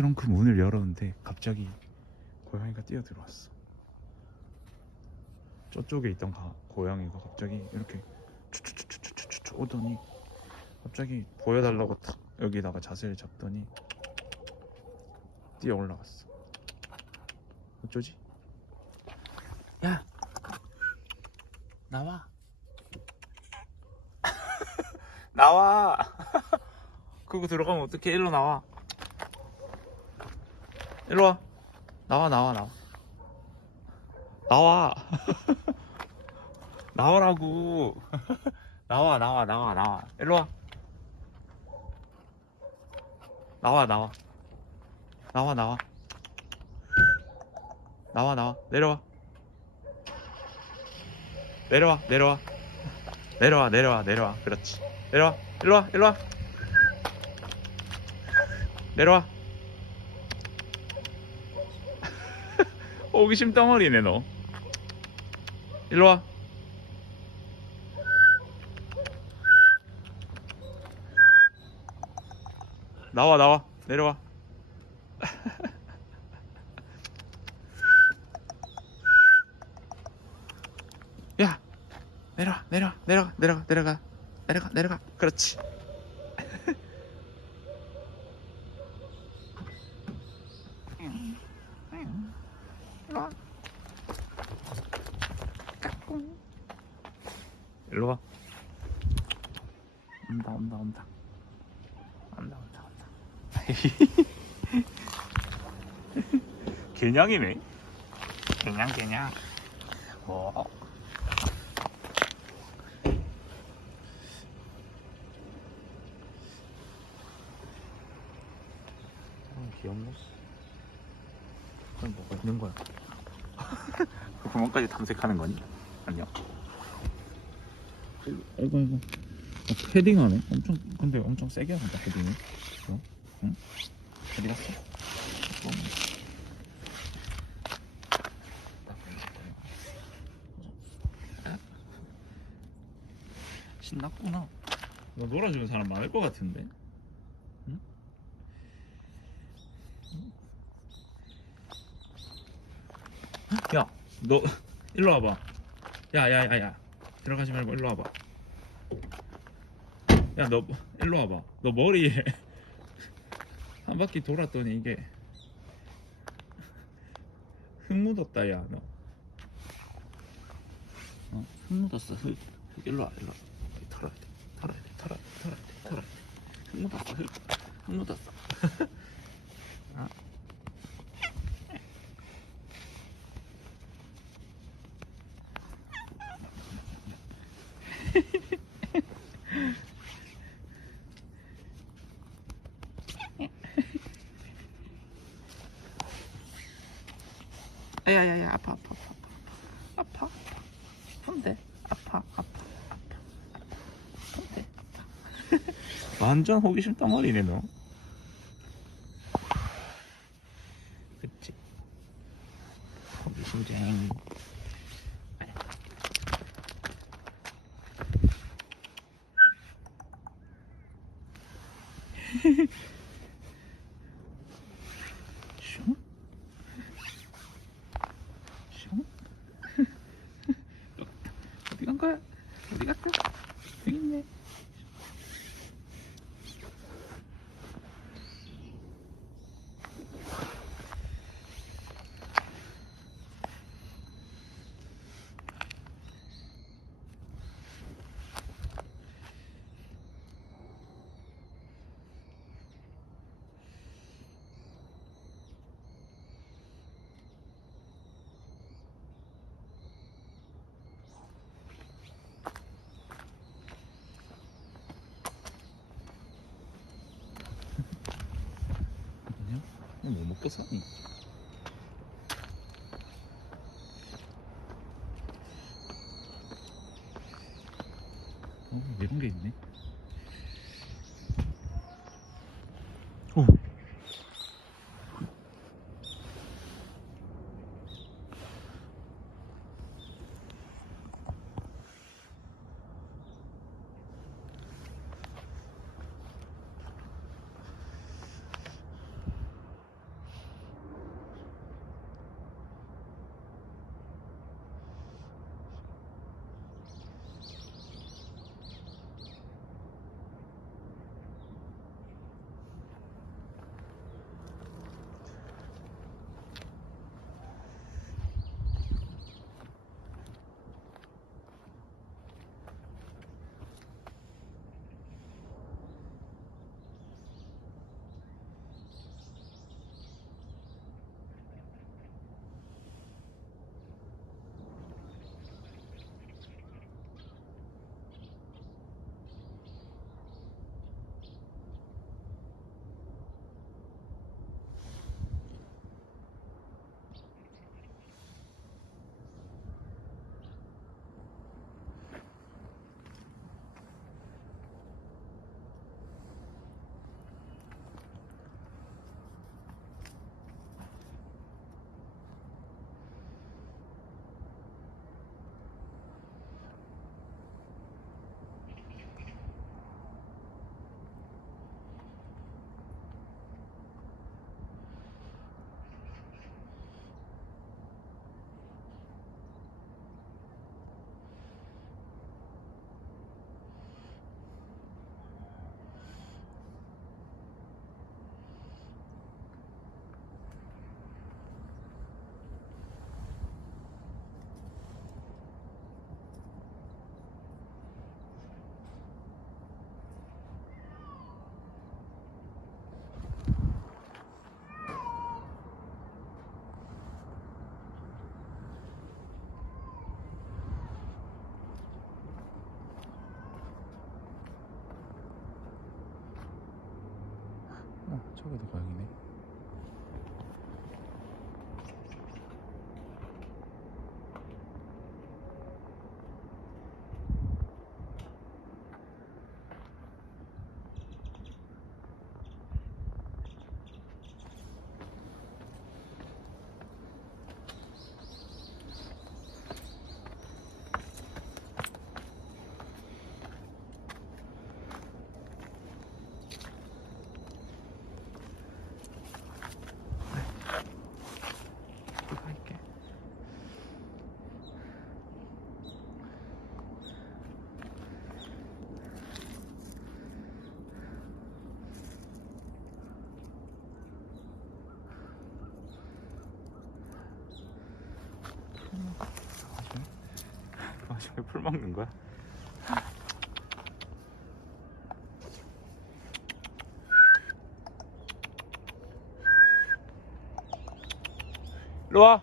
트렁크 문을 열었는데 갑자기 고양이가 뛰어 들어왔어. 저쪽에 있던 고양이가 갑자기 이렇게 추추추추추추 오더니 갑자기 보여달라고 탁 여기다가 자세를 잡더니 뛰어 올라갔어. 어쩌지? 야, 나와. 나와. 그거 들어가면 어떡해? 일로 나와. 일로 와. 나와. 나와. 나오라고. 나와. 일로 와. 나와. 내려와. 그렇지. 내려와. 일로 와. 내려와. 호기심 덩어리네 너. 일로 와. 나와. 내려와. 야, 내려가. 그렇지. 일로 와. 온다. 개냥이네. 개냥. 어. 귀여운 모습. 그럼 뭐가 있는 거야? 그 구멍까지 탐색하는 거니? 안녕. 아이고. 패딩하네. 근데 엄청 세게 한다 패딩이. 응? 어디 갔어? 신났구나. 너 놀아주는 사람 많을 것 같은데? 응? 야, 너 일로 와봐. 야. 들어가지 말고 일로 와봐. 야, 너 일로 와봐. 너 머리에 한 바퀴 돌았더니 이게 흙 묻었다, 야, 너. 흙 묻었어, 흙. 일로 와. 털어야 돼. 흙 묻었어. 어? 야, 아파. 손대. 아파. 손대. 완전 호기심 덩어리네, 너. 그치? 호기심쟁이. 슝? 어디 간 거야? 어디 갔어? 여기 있네. 뭐 먹고 사니? 이런 게 있네. 오. 저기도 고양이네. 할게. 그 와중에 풀 먹는 거야? 일로 와.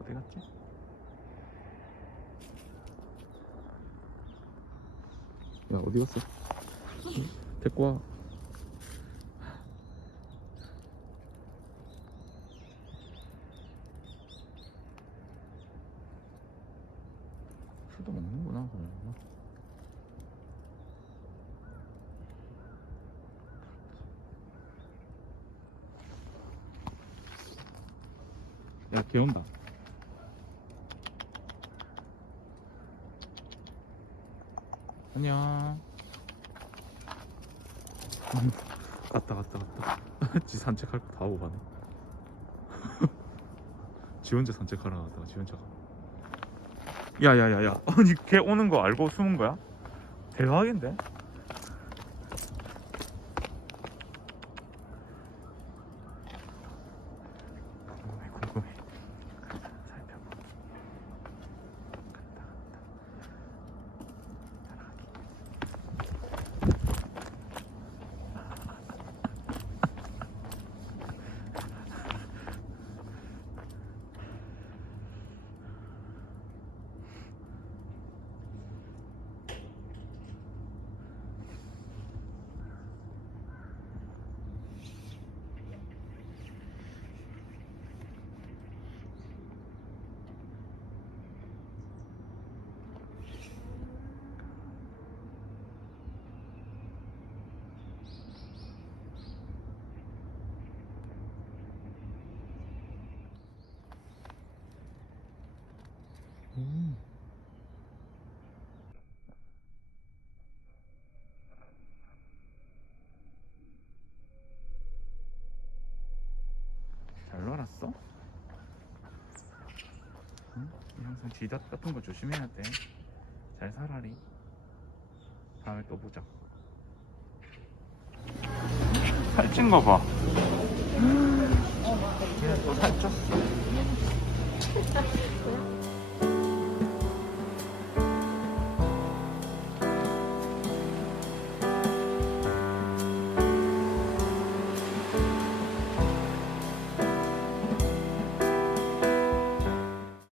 어디 갔지? 야, 어디 갔어? 데리고 와. 풀도 먹는구나. 그러면. 야, 개 온다. 안녕. 갔다. 지 산책할 거 다 하고 가네. 지 혼자 산책하러 나갔다가 지 혼자 가. 야야야야. 아니 걔 오는 거 알고 숨은 거야? 대박인데? 궁금해. 살펴봐. 갔다. 잘 놀았어? 응? 항상 쥐닷 같은 거 조심해야 돼. 잘 살아리. 다음에 또 보자. 살찐 거 봐.